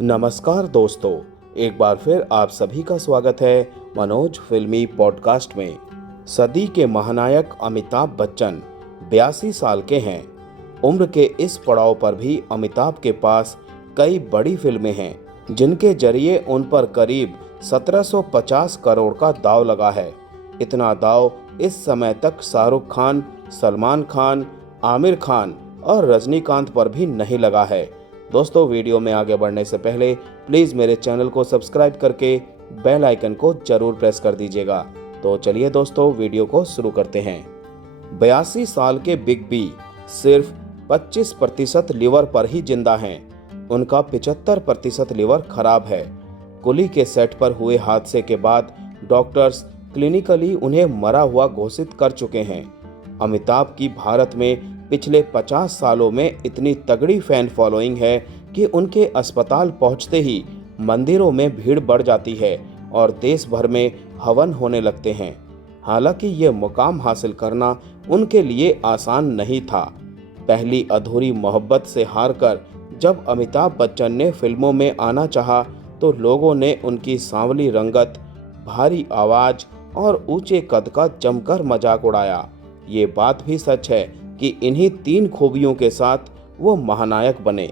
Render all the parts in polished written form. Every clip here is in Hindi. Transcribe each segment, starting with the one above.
नमस्कार दोस्तों, एक बार फिर आप सभी का स्वागत है मनोज फिल्मी पॉडकास्ट में। सदी के महानायक अमिताभ बच्चन 82 साल के हैं। उम्र के इस पड़ाव पर भी अमिताभ के पास कई बड़ी फिल्में हैं जिनके जरिए उन पर करीब 1750 करोड़ का दांव लगा है। इतना दांव इस समय तक शाहरुख खान, सलमान खान, आमिर खान और रजनीकांत पर भी नहीं लगा है। दोस्तों, वीडियो में आगे बढ़ने से पहले प्लीज़ मेरे चैनल को सब्सक्राइब करके बेल आइकन को जरूर प्रेस कर दीजिएगा। तो चलिए दोस्तों, वीडियो को शुरू करते हैं। 82 साल के बिग बी सिर्फ 25% लिवर पर ही जिंदा हैं। उनका 75% लिवर खराब है। कुली के सेट पर हुए हादसे के बाद डॉक्टर्स क्लिनिकली उन्हें मरा हुआ घोषित कर चुके हैं। अमिताभ की भारत में पिछले 50 सालों में इतनी तगड़ी फैन फॉलोइंग है कि उनके अस्पताल पहुंचते ही मंदिरों में भीड़ बढ़ जाती है और देश भर में हवन होने लगते हैं। हालांकि ये मुकाम हासिल करना उनके लिए आसान नहीं था। पहली अधूरी मोहब्बत से हारकर जब अमिताभ बच्चन ने फिल्मों में आना चाहा तो लोगों ने उनकी सांवली रंगत, भारी आवाज और ऊंचे कद का जमकर मजाक उड़ाया। ये बात भी सच है कि इन्हीं 3 खूबियों के साथ वो महानायक बने।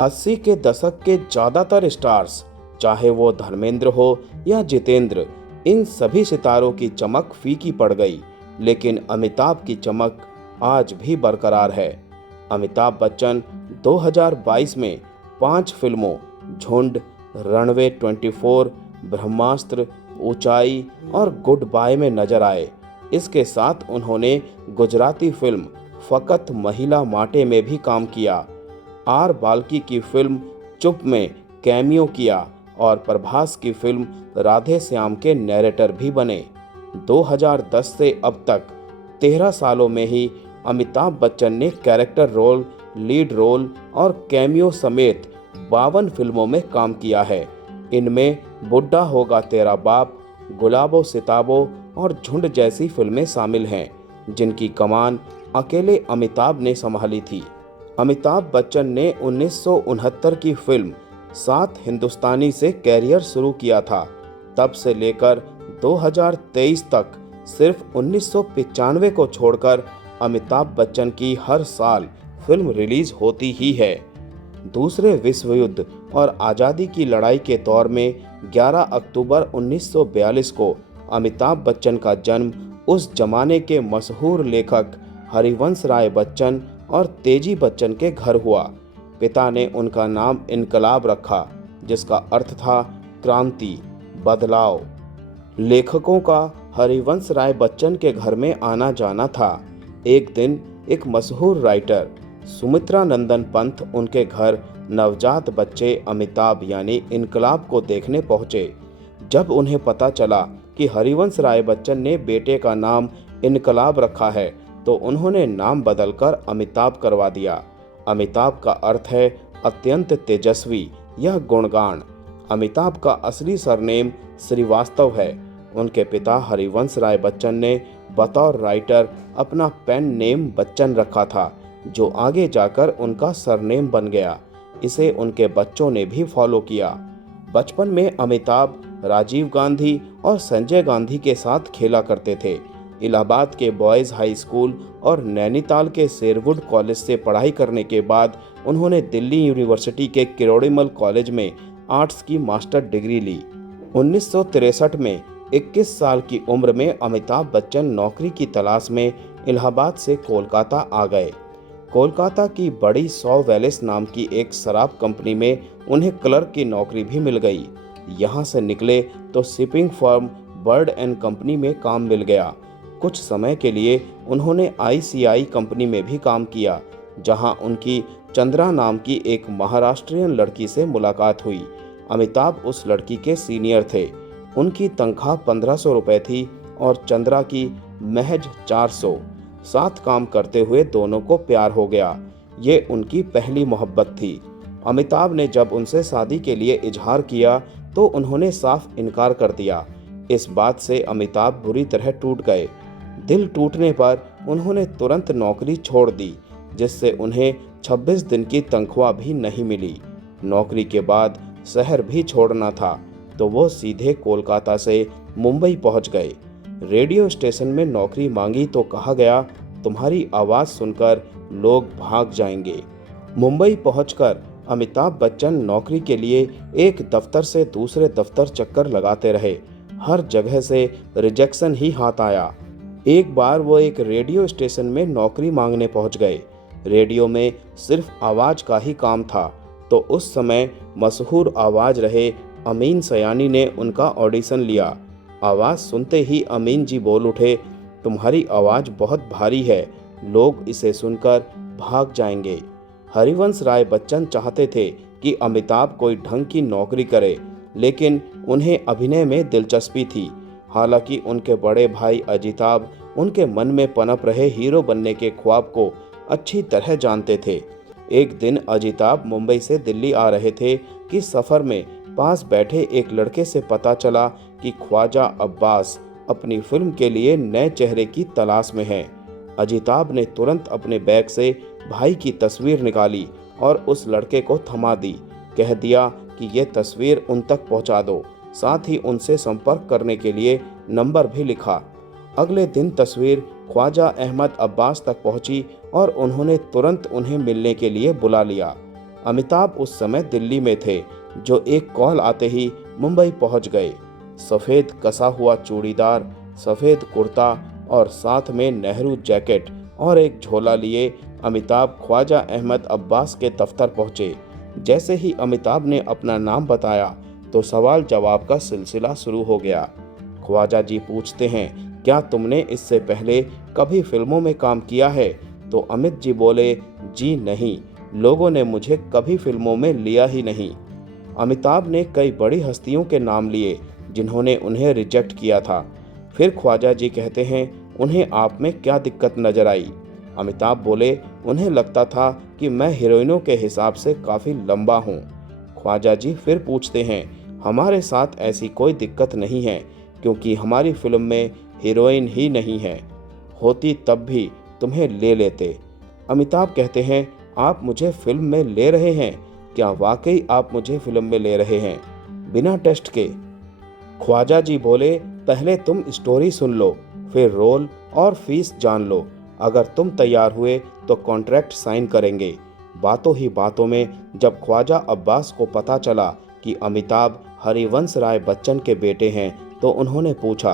80 के दशक के ज्यादातर स्टार्स, चाहे वो धर्मेंद्र हो या जितेंद्र, इन सभी सितारों की चमक फीकी पड़ गई, लेकिन अमिताभ की चमक आज भी बरकरार है। अमिताभ बच्चन 2022 में 5 फिल्मों झुंड, रनवे 24, ब्रह्मास्त्र, ऊंचाई और गुड बाय में नजर आए। इसके साथ उन्होंने गुजराती फिल्म फकत महिला माटे में भी काम किया, आर बाल्की की फिल्म चुप में कैमियो किया और प्रभास की फिल्म राधे श्याम के नैरेटर भी बने। 2010 से अब तक 13 सालों में ही अमिताभ बच्चन ने कैरेक्टर रोल, लीड रोल और कैमियो समेत 52 फिल्मों में काम किया है। इनमें बुड्ढा होगा तेरा बाप, गुलाबो सिताबो और झुंड जैसी फिल्में शामिल हैं, जिनकी कमान अकेले अमिताभ ने संभाली थी। अमिताभ बच्चन ने 1969 की फिल्म 7 हिंदुस्तानी से कैरियर शुरू किया था। तब से लेकर 2023 तक सिर्फ 1995 को छोड़कर अमिताभ बच्चन की हर साल फिल्म रिलीज होती ही है। दूसरे विश्व युद्ध और आज़ादी की लड़ाई के दौर में 11 अक्टूबर 1942 को अमिताभ बच्चन का जन्म उस जमाने के मशहूर लेखक हरिवंश राय बच्चन और तेजी बच्चन के घर हुआ। पिता ने उनका नाम इनकलाब रखा, जिसका अर्थ था क्रांति, बदलाव। लेखकों का हरिवंश राय बच्चन के घर में आना जाना था। एक दिन एक मशहूर राइटर सुमित्रा नंदन पंत उनके घर नवजात बच्चे अमिताभ यानी इनकलाब को देखने पहुंचे। जब उन्हें पता चला कि हरिवंश राय बच्चन ने बेटे का नाम इनकलाब रखा है तो उन्होंने नाम बदलकर अमिताभ करवा दिया। अमिताभ का अर्थ है अत्यंत तेजस्वी, यह गुणगान। अमिताभ का असली सरनेम श्रीवास्तव है। उनके पिता हरिवंश राय बच्चन ने बतौर राइटर अपना पेन नेम बच्चन रखा था, जो आगे जाकर उनका सरनेम बन गया। इसे उनके बच्चों ने भी फॉलो किया। बचपन में अमिताभ राजीव गांधी और संजय गांधी के साथ खेला करते थे। इलाहाबाद के बॉयज़ हाई स्कूल और नैनीताल के शेरवुड कॉलेज से पढ़ाई करने के बाद उन्होंने दिल्ली यूनिवर्सिटी के किरोड़ीमल कॉलेज में आर्ट्स की मास्टर डिग्री ली। 1963 में 21 साल की उम्र में अमिताभ बच्चन नौकरी की तलाश में इलाहाबाद से कोलकाता आ गए। कोलकाता की बड़ी सौ वेलेस नाम की एक शराब कंपनी में उन्हें क्लर्क की नौकरी भी मिल गई। यहाँ से निकले तो shipping firm bird and company में काम मिल गया। कुछ समय के लिए उन्होंने ICI कंपनी में भी काम किया, जहां उनकी चंद्रा नाम की एक महाराष्ट्रियन लड़की से मुलाकात हुई। अमिताभ उस लड़की के सीनियर थे। उनकी तनख्वाह 1500 रुपये थी और चंद्रा की महज 400। साथ काम करते हुए दोनों को प्यार हो गया। ये उनकी पहली मोहब्बत थी। अमिताभ ने जब उनसे शादी के लिए इजहार किया तो उन्होंने साफ इनकार कर दिया। इस बात से अमिताभ बुरी तरह टूट गए। दिल टूटने पर उन्होंने तुरंत नौकरी छोड़ दी, जिससे उन्हें 26 दिन की तनख्वाह भी नहीं मिली। नौकरी के बाद शहर भी छोड़ना था तो वो सीधे कोलकाता से मुंबई पहुंच गए। रेडियो स्टेशन में नौकरी मांगी तो कहा गया, तुम्हारी आवाज़ सुनकर लोग भाग जाएंगे। मुंबई पहुंचकर अमिताभ बच्चन नौकरी के लिए एक दफ्तर से दूसरे दफ्तर चक्कर लगाते रहे। हर जगह से रिजेक्शन ही हाथ आया। एक बार वो एक रेडियो स्टेशन में नौकरी मांगने पहुंच गए। रेडियो में सिर्फ आवाज़ का ही काम था, तो उस समय मशहूर आवाज़ रहे अमीन सयानी ने उनका ऑडिशन लिया। आवाज़ सुनते ही अमीन जी बोल उठे, तुम्हारी आवाज़ बहुत भारी है, लोग इसे सुनकर भाग जाएंगे। हरिवंश राय बच्चन चाहते थे कि अमिताभ कोई ढंग की नौकरी करे, लेकिन उन्हें अभिनय में दिलचस्पी थी। हालांकि उनके बड़े भाई अजिताभ उनके मन में पनप रहे हीरो बनने के ख्वाब को अच्छी तरह जानते थे। एक दिन अजिताभ मुंबई से दिल्ली आ रहे थे कि सफ़र में पास बैठे एक लड़के से पता चला कि ख्वाजा अब्बास अपनी फिल्म के लिए नए चेहरे की तलाश में हैं। अजिताभ ने तुरंत अपने बैग से भाई की तस्वीर निकाली और उस लड़के को थमा दी। कह दिया कि ये तस्वीर उन तक पहुंचा दो, साथ ही उनसे संपर्क करने के लिए नंबर भी लिखा। अगले दिन तस्वीर ख्वाजा अहमद अब्बास तक पहुंची और उन्होंने तुरंत उन्हें मिलने के लिए बुला लिया। अमिताभ उस समय दिल्ली में थे, जो एक कॉल आते ही मुंबई पहुंच गए। सफ़ेद कसा हुआ चूड़ीदार, सफ़ेद कुर्ता और साथ में नेहरू जैकेट और एक झोला लिए अमिताभ ख्वाजा अहमद अब्बास के दफ्तर पहुंचे। जैसे ही अमिताभ ने अपना नाम बताया तो सवाल जवाब का सिलसिला शुरू हो गया। ख्वाजा जी पूछते हैं, क्या तुमने इससे पहले कभी फिल्मों में काम किया है? तो अमित जी बोले, जी नहीं, लोगों ने मुझे कभी फिल्मों में लिया ही नहीं। अमिताभ ने कई बड़ी हस्तियों के नाम लिए जिन्होंने उन्हें रिजेक्ट किया था। फिर ख्वाजा जी कहते हैं, उन्हें आप में क्या दिक्कत नजर आई? अमिताभ बोले, उन्हें लगता था कि मैं हीरोइनों के हिसाब से काफ़ी लंबा हूँ। ख्वाजा जी फिर पूछते हैं, हमारे साथ ऐसी कोई दिक्कत नहीं है, क्योंकि हमारी फिल्म में हीरोइन ही नहीं है, होती तब भी तुम्हें ले लेते। अमिताभ कहते हैं, आप मुझे फिल्म में ले रहे हैं? क्या वाकई आप मुझे फिल्म में ले रहे हैं बिना टेस्ट के? ख्वाजा जी बोले, पहले तुम स्टोरी सुन लो, फिर रोल और फीस जान लो। अगर तुम तैयार हुए तो कॉन्ट्रैक्ट साइन करेंगे। बातों ही बातों में जब ख्वाजा अब्बास को पता चला कि अमिताभ हरिवंश राय बच्चन के बेटे हैं तो उन्होंने पूछा,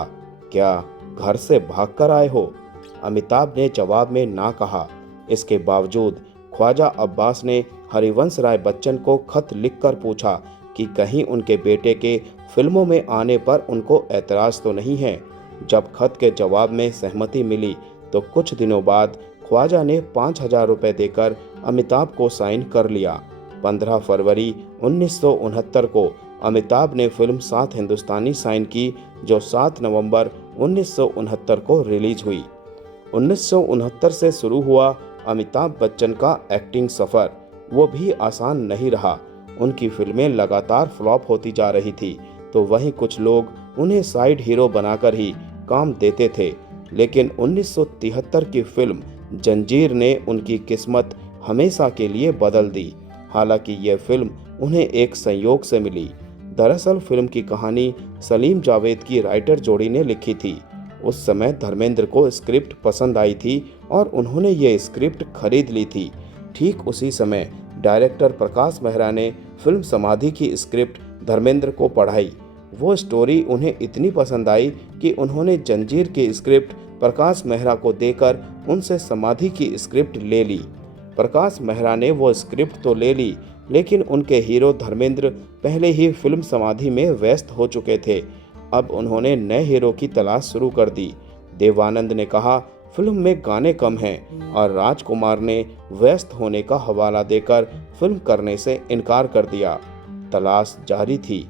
क्या घर से भागकर आए हो? अमिताभ ने जवाब में ना कहा। इसके बावजूद ख्वाजा अब्बास ने हरिवंश राय बच्चन को खत लिखकर पूछा कि कहीं उनके बेटे के फिल्मों में आने पर उनको ऐतराज़ तो नहीं है। जब खत के जवाब में सहमति मिली तो कुछ दिनों बाद ख्वाजा ने 5,000 रुपये देकर अमिताभ को साइन कर लिया। 15 फरवरी 1969 को अमिताभ ने फिल्म 7 हिंदुस्तानी साइन की, जो 7 नवंबर 1969 को रिलीज हुई। 1969 से शुरू हुआ अमिताभ बच्चन का एक्टिंग सफ़र। वो भी आसान नहीं रहा। उनकी फिल्में लगातार फ्लॉप होती जा रही थी, तो वहीं कुछ लोग उन्हें साइड हीरो बनाकर ही काम देते थे। लेकिन 1973 की फिल्म जंजीर ने उनकी किस्मत हमेशा के लिए बदल दी। हालांकि यह फिल्म उन्हें एक संयोग से मिली। दरअसल फिल्म की कहानी सलीम जावेद की राइटर जोड़ी ने लिखी थी। उस समय धर्मेंद्र को स्क्रिप्ट पसंद आई थी और उन्होंने ये स्क्रिप्ट खरीद ली थी। ठीक उसी समय डायरेक्टर प्रकाश मेहरा ने फिल्म समाधि की स्क्रिप्ट धर्मेंद्र को पढ़ाई। वो स्टोरी उन्हें इतनी पसंद आई कि उन्होंने जंजीर की स्क्रिप्ट प्रकाश मेहरा को देकर उनसे समाधि की स्क्रिप्ट ले ली। प्रकाश मेहरा ने वो स्क्रिप्ट तो ले ली, लेकिन उनके हीरो धर्मेंद्र पहले ही फिल्म समाधि में व्यस्त हो चुके थे। अब उन्होंने नए हीरो की तलाश शुरू कर दी। देवानंद ने कहा, फिल्म में गाने कम हैं, और राजकुमार ने व्यस्त होने का हवाला देकर फिल्म करने से इनकार कर दिया। तलाश जारी थी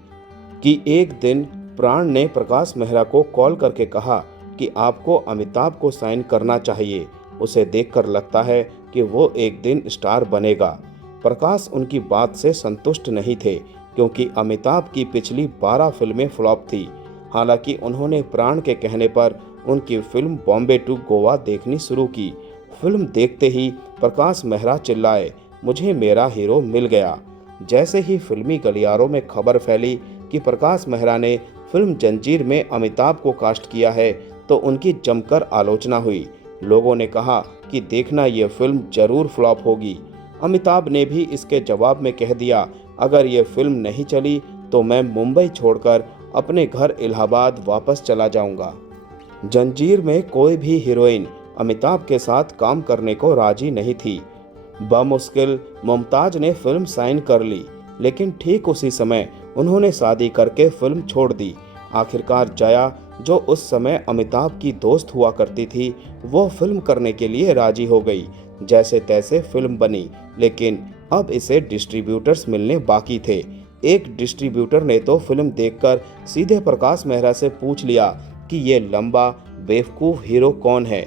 कि एक दिन प्राण ने प्रकाश मेहरा को कॉल करके कहा कि आपको अमिताभ को साइन करना चाहिए, उसे देखकर लगता है कि वो एक दिन स्टार बनेगा। प्रकाश उनकी बात से संतुष्ट नहीं थे, क्योंकि अमिताभ की पिछली 12 फिल्में फ्लॉप थी। हालांकि उन्होंने प्राण के कहने पर उनकी फिल्म बॉम्बे टू गोवा देखनी शुरू की। फिल्म देखते ही प्रकाश मेहरा चिल्लाए, मुझे मेरा हीरो मिल गया। जैसे ही फिल्मी गलियारों में खबर फैली कि प्रकाश मेहरा ने फिल्म जंजीर में अमिताभ को कास्ट किया है तो उनकी जमकर आलोचना हुई। लोगों ने कहा कि देखना ये फिल्म जरूर फ्लॉप होगी। अमिताभ ने भी इसके जवाब में कह दिया, अगर ये फिल्म नहीं चली तो मैं मुंबई छोड़कर अपने घर इलाहाबाद वापस चला जाऊंगा। जंजीर में कोई भी हीरोइन अमिताभ के साथ काम करने को राजी नहीं थी। बमुश्किल मुमताज ने फिल्म साइन कर ली, लेकिन ठीक उसी समय उन्होंने शादी करके फिल्म छोड़ दी। आखिरकार जया, जो उस समय अमिताभ की दोस्त हुआ करती थी, वो फिल्म करने के लिए राजी हो गई। जैसे तैसे फिल्म बनी, लेकिन अब इसे डिस्ट्रीब्यूटर्स मिलने बाकी थे। एक डिस्ट्रीब्यूटर ने तो फिल्म देखकर सीधे प्रकाश मेहरा से पूछ लिया कि ये लंबा बेवकूफ़ हीरो कौन है।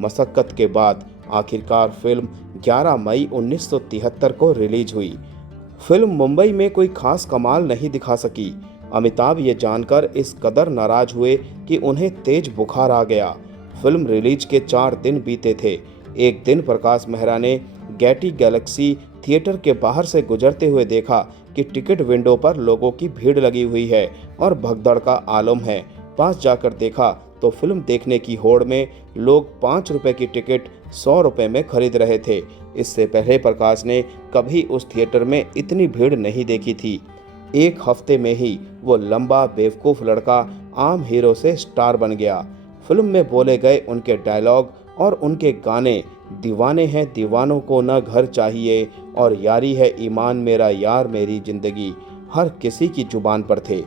मशक्क़त के बाद आखिरकार फिल्म 11 मई 1973 को रिलीज हुई। फिल्म मुंबई में कोई खास कमाल नहीं दिखा सकी। अमिताभ ये जानकर इस कदर नाराज हुए कि उन्हें तेज बुखार आ गया। फिल्म रिलीज के 4 दिन बीते थे। एक दिन प्रकाश मेहरा ने गेटी गैलेक्सी थिएटर के बाहर से गुजरते हुए देखा कि टिकट विंडो पर लोगों की भीड़ लगी हुई है और भगदड़ का आलम है। पास जाकर देखा तो फिल्म देखने की होड़ में लोग 5 रुपए की टिकट 100 रुपए में खरीद रहे थे। इससे पहले प्रकाश ने कभी उस थिएटर में इतनी भीड़ नहीं देखी थी। एक हफ्ते में ही वो लंबा बेवकूफ़ लड़का आम हीरो से स्टार बन गया। फिल्म में बोले गए उनके डायलॉग और उनके गाने, दीवाने हैं दीवानों को न घर चाहिए और यारी है ईमान मेरा यार मेरी ज़िंदगी, हर किसी की जुबान पर थे।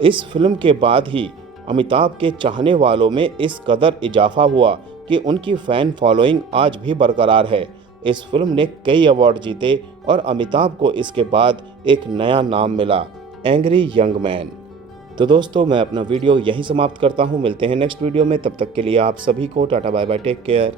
इस फिल्म के बाद ही अमिताभ के चाहने वालों में इस कदर इजाफा हुआ कि उनकी फ़ैन फॉलोइंग आज भी बरकरार है। इस फिल्म ने कई अवार्ड जीते और अमिताभ को इसके बाद एक नया नाम मिला, एंग्री यंग मैन। तो दोस्तों, मैं अपना वीडियो यहीं समाप्त करता हूं। मिलते हैं नेक्स्ट वीडियो में, तब तक के लिए आप सभी को tata bye bye, take care.